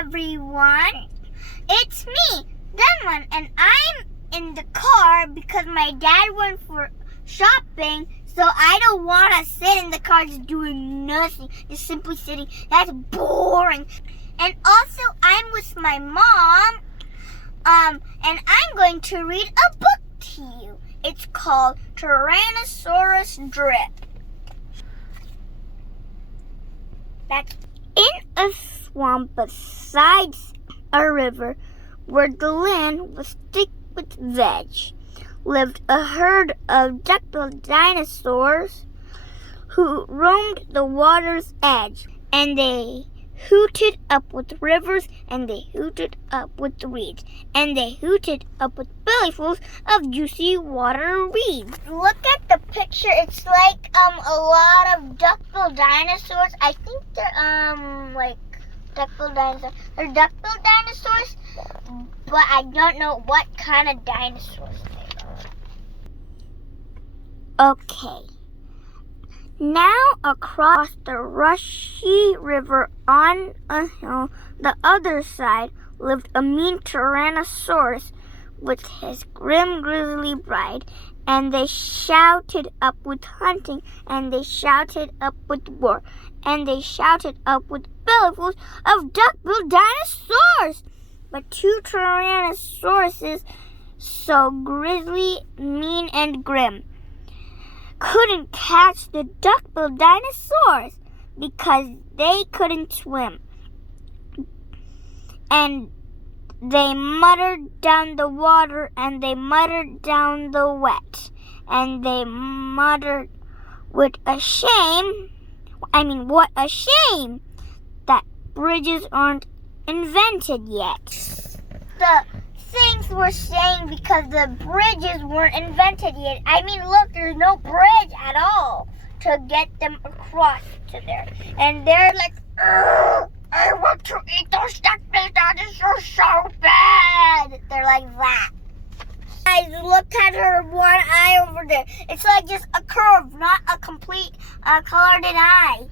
everyone. It's me, Denwan, and I'm in the car because my dad went for shopping, so I don't want to sit in the car just doing nothing, just simply sitting. That's boring. And also, I'm with my mom, and I'm going to read a book to you. It's called Tyrannosaurus Drip. That's in a swamp beside a river where the land was thick with veg, lived a herd of duckbill dinosaurs who roamed the water's edge, and they hooted up with rivers, and they hooted up with reeds, and they hooted up with bellyfuls of juicy water weeds. Look at the picture. It's like a lot of duckbill dinosaurs. I think they're like duckbill dinosaurs. They're duckbill dinosaurs, but I don't know what kind of dinosaurs they are. Okay. Now across the rushy river on a hill, the other side, lived a mean Tyrannosaurus with his grim grizzly bride, and they shouted up with hunting, and they shouted up with war, and they shouted up with bellyfuls of duckbill dinosaurs. But two Tyrannosauruses, so grizzly, mean, and grim, couldn't catch the duckbill dinosaurs because they couldn't swim. And they muttered down the water, and they muttered down the wet, and they muttered, what a shame that bridges aren't invented yet. The things we're saying because the bridges weren't invented yet. I mean, look, there's no bridge at all to get them across to there. And they're like, I want to eat those duckbill dinosaurs so bad. They're like that. Guys, look at her one eye over there. It's like just a curve, not a complete colored eye.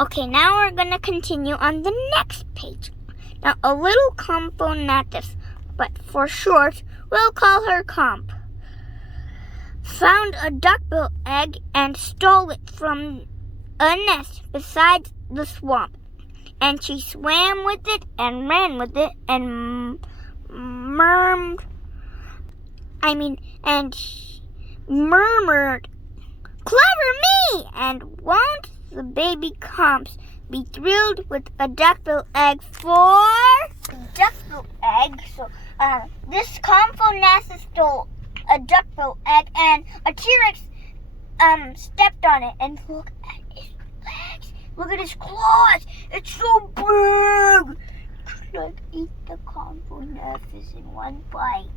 Okay, now we're going to continue on the next page. Now, a little Componatus, but for short, we'll call her Comp, found a duckbill egg and stole it from a nest beside the swamp. And she swam with it and ran with it and murmured, "Clever me!" And won't the baby Comps be thrilled with a duckbill egg for duckbill egg? So this Componatus stole a duckbill egg, and a T-Rex stepped on it, and look at his legs. Look at his claws. It's so big. Could I eat the Componatus in one bite?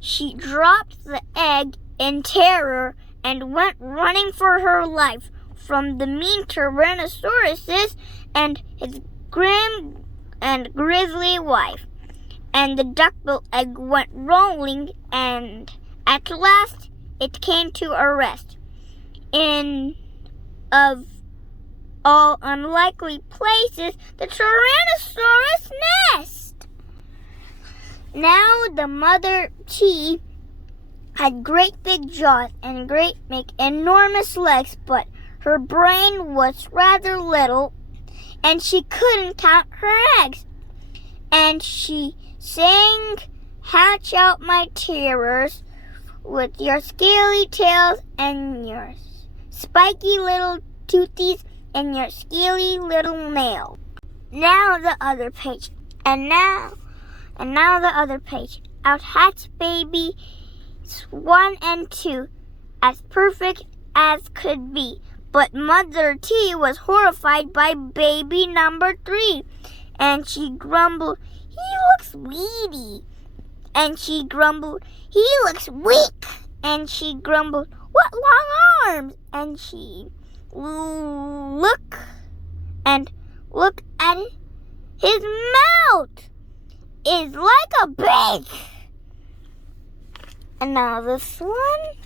She dropped the egg in terror and went running for her life from the mean Tyrannosauruses and his grim and grizzly wife. And the duckbill egg went rolling, and at last it came to a rest in, of all unlikely places, the Tyrannosaurus nest. Now the mother T had great big jaws and great big enormous legs, but her brain was rather little, and she couldn't count her eggs. And she sang, "Hatch out my terrors with your scaly tails and your spiky little toothies and your scaly little nails." Now the other page. And now the other page. Out hatched baby 1 and 2, as perfect as could be. But Mother T was horrified by baby number 3, and she grumbled, "He looks weedy." And she grumbled, "He looks weak." And she grumbled, "What long arms!" And she looked at it. His mouth is like a beak. And now this one.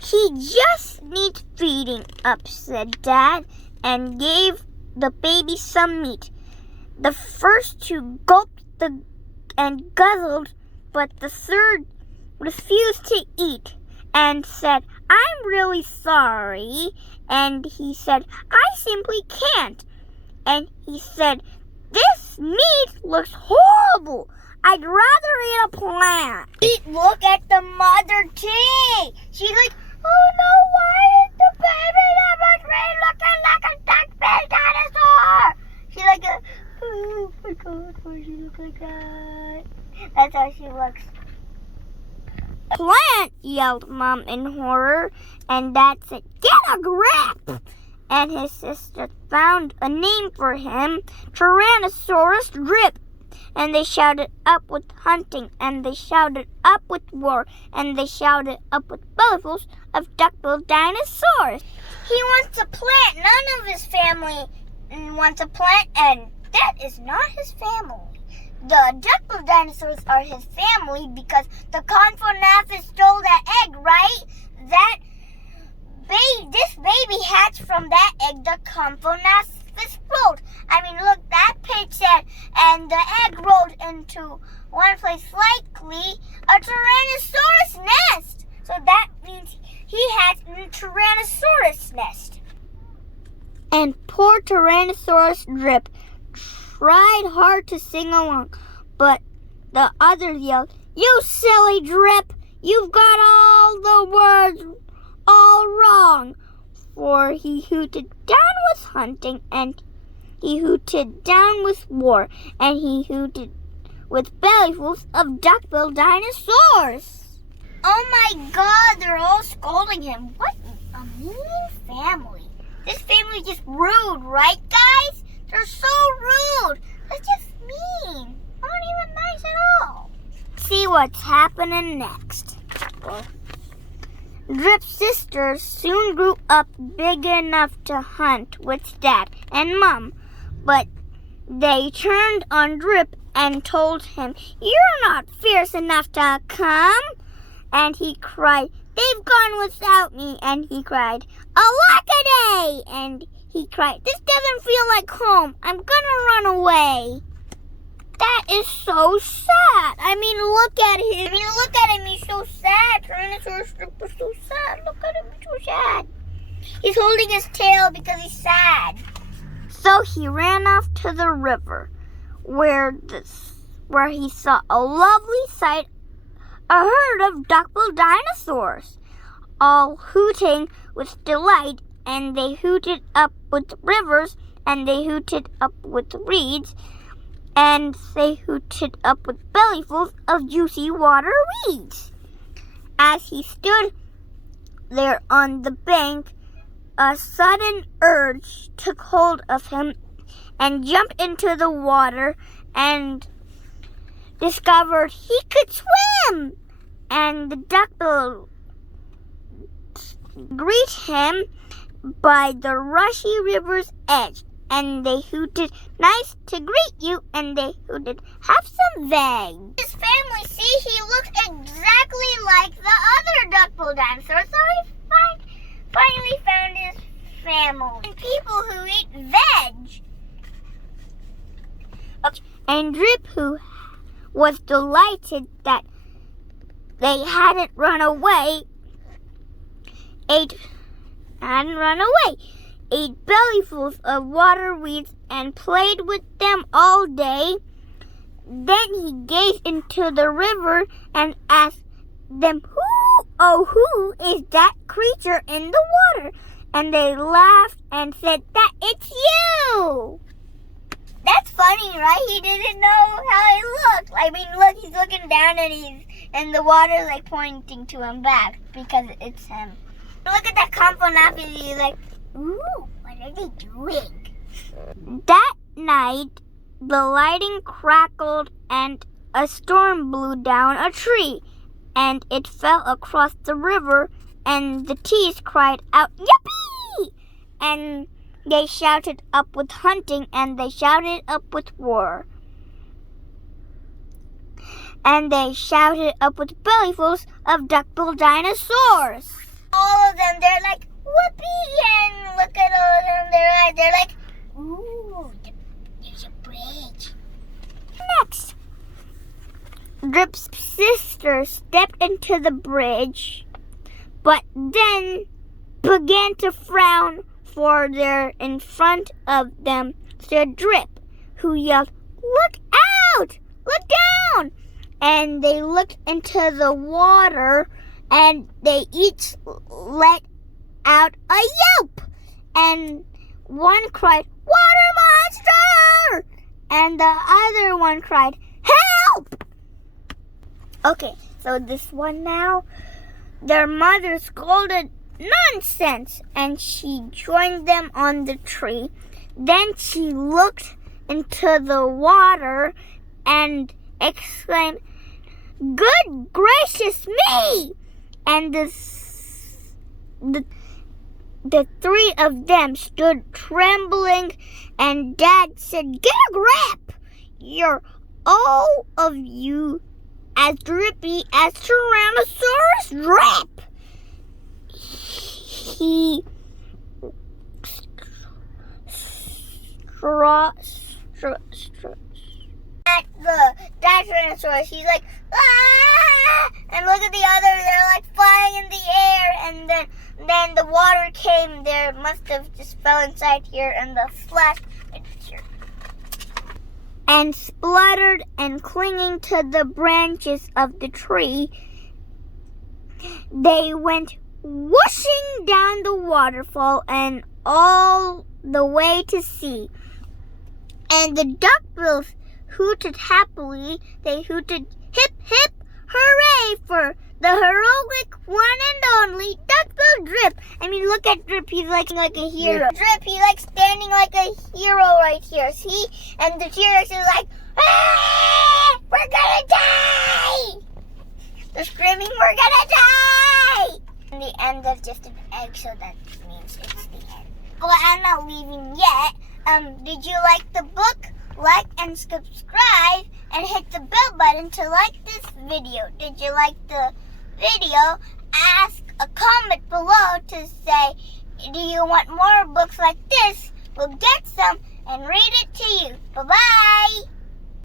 "He just needs feeding up," said Dad. and gave the baby some meat. The first two gulped and guzzled, but the third refused to eat and said, "I'm really sorry." And he said, "I simply can't." And he said, "This meat looks horrible. I'd rather eat a plant." Look at the mother tea. She's like, "Oh no, why is the baby number 3 looking like a duckbill dinosaur?" She's like, "Oh my God, why does she look like that?" That's how she looks. "Plant!" yelled Mom in horror, and Dad said, "Get a grip!" And his sister found a name for him, Tyrannosaurus Drip. And they shouted up with hunting, and they shouted up with war, and they shouted up with bellyfuls of duckbill dinosaurs. He wants a plant. None of his family wants a plant, and that is not his family. The duckbill dinosaurs are his family because the Confonaphis stole that egg, right? This baby hatched from that egg the Confonaphis rolled. I mean, look, that page said, and the egg rolled into one place, likely a Tyrannosaurus nest. So that means he hatched in a Tyrannosaurus nest. And poor Tyrannosaurus Drip tried hard to sing along, but the others yelled, "You silly Drip, you've got all the words all wrong." For he hooted down with hunting, and he hooted down with war, and he hooted with bellyfuls of duckbill dinosaurs. Oh my God, they're all scolding him. What a mean family. This family is just rude, right, guys? They're so rude. They're just mean. Not even nice at all. See what's happening next. Well, Drip's sisters soon grew up big enough to hunt with Dad and Mom, but they turned on Drip and told him, "You're not fierce enough to come." And he cried, "They've gone without me." And he cried, "Alakaday!" And he cried, "This doesn't feel like home. I'm gonna run away." That is so sad. I mean, look at him. He's so sad. Tyrannosaurus Drip is so sad. Look at him. He's so sad. He's holding his tail because he's sad. So he ran off to the river, where he saw a lovely sight, a herd of duckbill dinosaurs, all hooting with delight, and they hooted up with rivers, and they hooted up with reeds, and they hooted up with bellyfuls of juicy water weeds. As he stood there on the bank, a sudden urge took hold of him and jumped into the water and discovered he could swim. And the duckbill greet him by the rushy river's edge, and they hooted, "Nice to greet you," and they hooted, "Have some veg." His family, see, he looks exactly like the other duckbill dinosaurs, so he finally found his family. And people who eat veg. Okay. And Drip, who was delighted that they hadn't run away, ate bellyfuls of water weeds and played with them all day. Then he gazed into the river and asked them, who is that creature in the water?" And they laughed and said, "That it's you." That's funny, right? He didn't know how he looked. I mean, look, he's looking down and the water's like pointing to him back because it's him. Look at that Confonaphis. He's like, "Ooh, what are they doing?" That night, the lightning crackled and a storm blew down a tree, and it fell across the river, and the tees cried out, "Yippee!" And they shouted up with hunting, and they shouted up with war. And they shouted up with bellyfuls of duckbill dinosaurs. All of them, they're like, "Whoopee!" And look at all of them, their eyes, Drip's sister stepped into the bridge, but then began to frown, for there in front of them stood Drip, who yelled, "Look out! Look down!" And they looked into the water, and they each let out a yelp. And one cried, "Water monster!" And the other one cried, "Help!" Okay, so this one now, their mother scolded nonsense, and she joined them on the tree. Then she looked into the water and exclaimed, "Good gracious me!" And the three of them stood trembling, and Dad said, "Get a grip! You're all of you as drippy as Tyrannosaurus Drip." He at the Tyrannosaurus, he's like, "Ah!" And look at the others, they're like flying in the air, and then the water came there, must have just fell inside here, and the flash here, and spluttered, and clinging to the branches of the tree, they went whooshing down the waterfall and all the way to sea. And the duckbills hooted happily. They hooted, "Hip, hip, hooray for the heroic one and only Duckbill Drip." I mean, look at Drip. He's like a hero. Yeah. Drip, he's like standing like a hero right here. See? And the T-Rex is like, "Ah, we're gonna die!" They're screaming, "We're gonna die!" And the end of just an egg, so that means it's the end. Well, I'm not leaving yet. Did you like the book? Like and subscribe and hit the bell button to like this video. Did you like the video? Ask a comment below to say, do you want more books like this? We'll get some and read it to you. Bye-bye.